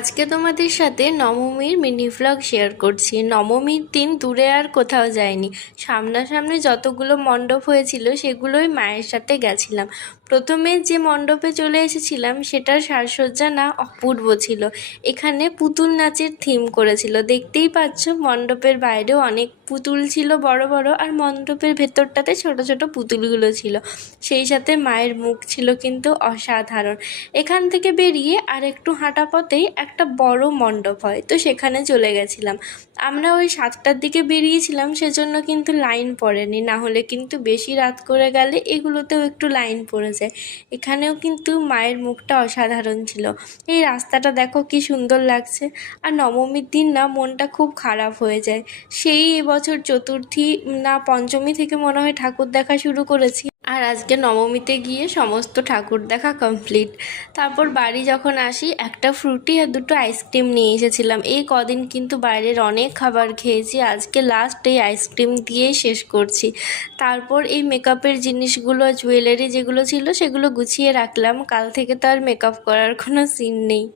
আজকে তোমাদের সাথে নবমীর মিনি ভ্লগ শেয়ার করছি। নবমীর দিন দূরে আর কোথাও যাইনি, সামনাসামনি যতগুলো মণ্ডপ হয়েছিল সেগুলোই মায়ের সাথে গেছিলাম। প্রথমে যে মণ্ডপে চলে এসেছিলাম সেটার সাজসজ্জা না অপূর্ব ছিল। এখানে পুতুল নাচের থিম করেছিল, দেখতেই পাচ্ছ। মণ্ডপের বাইরেও অনেক পুতুল ছিল বড় বড়, আর মণ্ডপের ভেতরটাতে ছোট ছোট পুতুলগুলো ছিল। সেই সাথে মায়ের মুখ ছিল কিন্তু অসাধারণ। এখান থেকে বেরিয়ে আর একটু হাঁটা পথেই একটা বড় মণ্ডপ হয়, তো সেখানে চলে গেছিলাম। আমরা ওই 7টার দিকে বেরিয়েছিলাম, সেজন্য কিন্তু লাইন পড়েনি, না হলে কিন্তু বেশি রাত করে গেলে এগুলোতেও একটু লাইন পড়ে যায়। এখানেও কিন্তু মায়ের মুখটা অসাধারণ ছিল। এই রাস্তাটা দেখো কি সুন্দর লাগছে। আর নবমীর দিন না মনটা খুব খারাপ হয়ে যায়। সেই এবছর চতুর্থী না পঞ্চমী থেকে মনে হয় ঠাকুর দেখা শুরু করেছি, আর আজকে নবমীতে গিয়ে সমস্ত ঠাকুর দেখা কমপ্লিট। তারপর বাড়ি যখন আসি একটা ফ্রুটি আর দুটো আইসক্রিম নিয়ে এসেছিলাম। এই কদিন কিন্তু বাইরের অনেক খাবার খেয়েছি, আজকে লাস্ট এই আইসক্রিম দিয়েই শেষ করছি। তারপর এই মেকআপের জিনিসগুলো, জুয়েলারি যেগুলো ছিল সেগুলো গুছিয়ে রাখলাম, কাল থেকে তো আর মেকআপ করার কোনো সিন নেই।